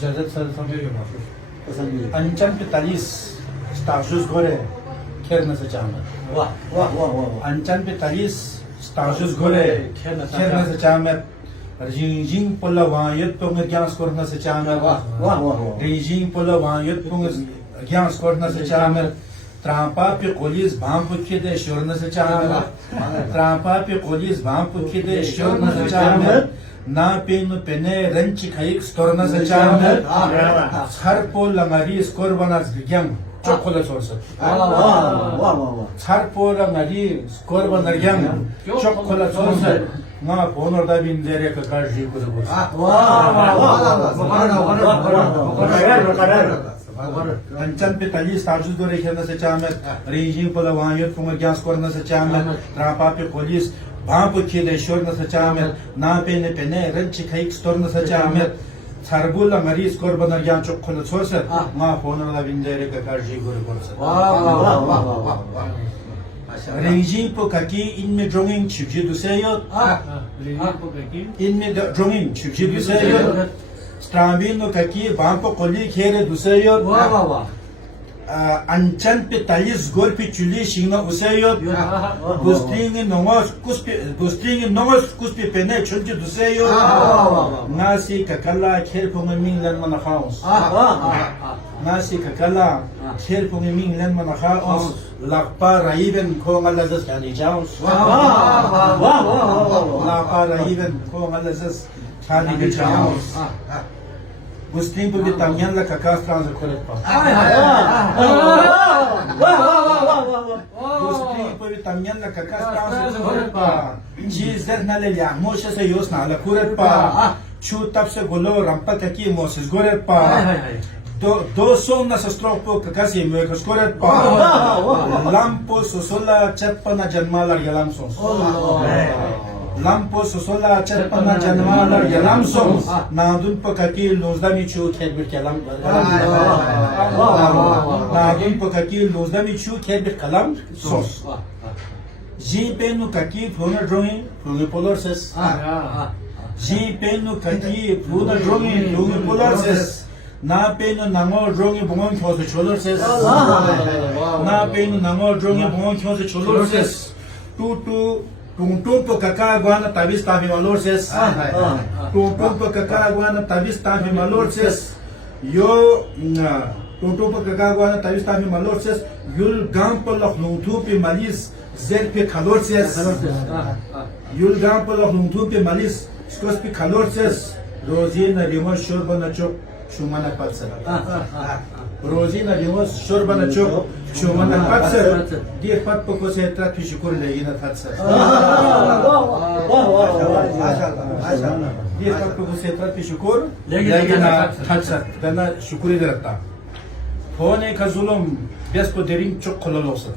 Jazet Santorio Anchan Pitalis Starshus Gore Kerna Sachama Anchan Pitalis Starshus Gore Kerna Sachama Rijing Polawan Punga Gans Korna Sachama Rijing Polawan Punga Gans Korna Sachama Trampa pe colis bampu kide shorna Sachama Trampa pe colis bampu kide shorna Sachama Na penu pene renchi kayık storna Sachama Sarpo lamari skorbanas gyam çok kolay sorsa. Sarpo lamari skorbanar gyam çok kolay sorsa. Na ponorda bin dere kakar jikur bu. Anchan Pitalis Starshus Gore Kerna Sachama Rijing Polawan Punga Gans Korna Sachama Trampa pe colis Bampu kide shorna Sachama na pene pene renchi kayık storna Sachama Sarbula maris korbanar yan çok kolay sorsa ma ponorda bin dere kakar jikur bu. Rijing po kaki inme drawing chipji duseyo inme drawing chipji duseyo Strambino kaki bampo koli kere duseyo Anchan Pitalis golpi chuli shingna useyo Gustingi nongos kuspi pene chulji duseyo Nasi kakala kerpunga minglan manakhaos Nasi kakala kerpunga minglan manakhaos Lakpa raiben ko ngalazas kani jaos Lakpa raiben ko ngalazas kani jaos Gustin po di tamyan la kakas trans kolet pa. Gustin po di tamyan la kakas trans kolet pa. Jizet na le ya moshe se yos na la kuret pa. Chu tap se golo rampa kaki moses goret pa. Do som na sostropo kakas ye me koret pa. Lampo sosola chatpa na janmalar yalam sos. Lampo sosola chatpana janmalar yalam sos nadun pakaki lozdami chu kebir kalam nadun pakaki lozdami chu kebir kalam sos ji penu kaki phone drawing phone polar ses ji penu kaki phone drawing phone polar ses na penu nango drawing bungon khose cholor ses na penu nango drawing bungon khose cholor ses tu Tung po kakagawa na tabis tabi malor ses. Tung po kakagawa na tabis tabi malor ses. Yo tung po kakagawa na tabis tabi malor ses. Yul gampo lok nungtu pe malis zer pe kalor ses. Yul gampo lok nungtu pe malis skos pe kalor ses. Rozi na limos shorba na chok shumana patsa. Rozi na limos shorba na chok shumana patsa. Diğer pat po ko se etrat pi shukur legina tatsa. Diğer pat po ko se etrat pi shukur legina tatsa. Dana shukuri derata. Phone ka zulum bes po derin çok kolay olsun.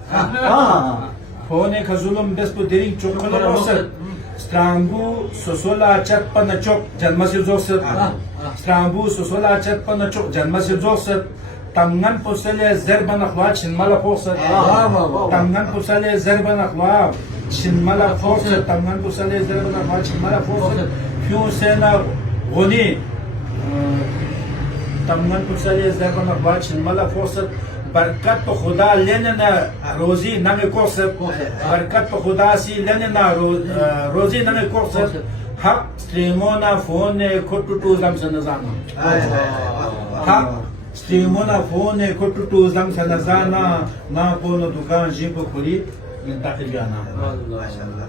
Phone ka zulum bes po derin çok kolay olsun. Strambu sosola chatpa na çok janmasi zoksa. Strambu sosola chatpa na çok janmasi zoksa. Tamgan posele zerbana khwa chinmala fosa. Tamgan posele zerbana khwa chinmala fosa. Tamgan posele zerbana khwa chinmala fosa. Pyu sena goni. Tamgan posele zerbana khwa chinmala fosa. Barkat po khuda lenna rozi name kosa. Barkat po khuda si lenna rozi name kosa. Hak streamona phone kotutu zam sanazana. Hak Streamona phone kotutu zam sanazana na pono dukan jipo kuri mentakil gana. Maşallah.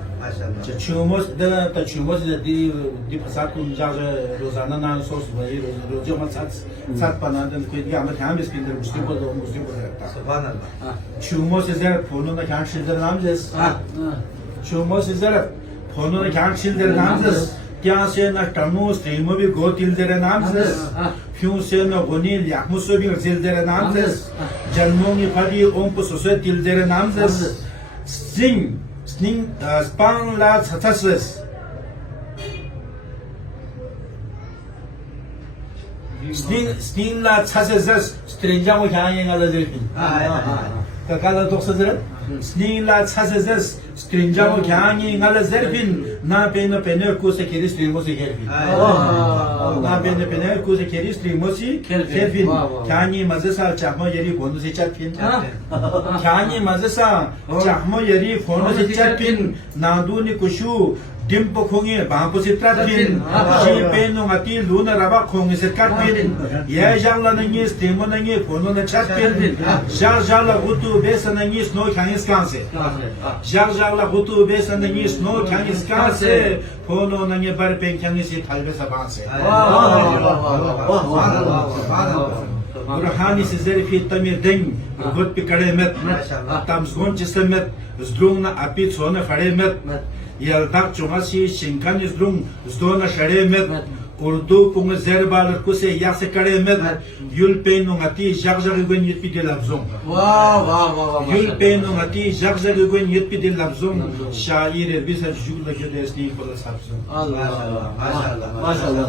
Çumos da ta çumos da di pasat kun jaza rozana na sos bhai rojo mal sat panadan koy ama tham iskinder muslim ko rakta. Subhanallah. Çumos ezer phono na kyan shilder namjes. Çumos ezer phono na kyan shilder namjes. Kya se na tamu streamo bi go tildere namjes. Pyu se na gonil yakmuso bi zildere namjes. Jalmongi phadi ompo soso tildere namjes. Sning span la tsatsles. Sning la tsatsles strenjamo kya yenga la zirkin. Kakala toksazır. Sning la tsatsles stringiamo che ogni ngala zerfin na pena pena cose che stringosi kerfin na pena pena cose che stringosi kerfin kani mazasa chamo yeri kono se chapin kani mazasa chamo yeri kono se chapin naduni kushu dimpo kongi bampo se trapin ji peno ngati luna raba kongi se katpin ye jangla nangi stringo nangi kono na chapin jala gutu besa nangi sno kani skanse Jarla Gutu Besan the Nis no can is Kase, Pono Nanya Barpen can is it Halbesa Banse. Urhanis is very fit Tamir Ding, good Picaremet, Tams Gonchisemet, Zdruna Apit Sona Faremet, Yaldak Chumasi, Shinkan is Drum, Stona Sharemet. Urdu pung zerbal kuse yase karemet yul penu ngati jagjar gwen yitpi de labzong yul penu ngati jagjar gwen yitpi de labzong şair bisa jugla jodesni kola sapzong Allah maşallah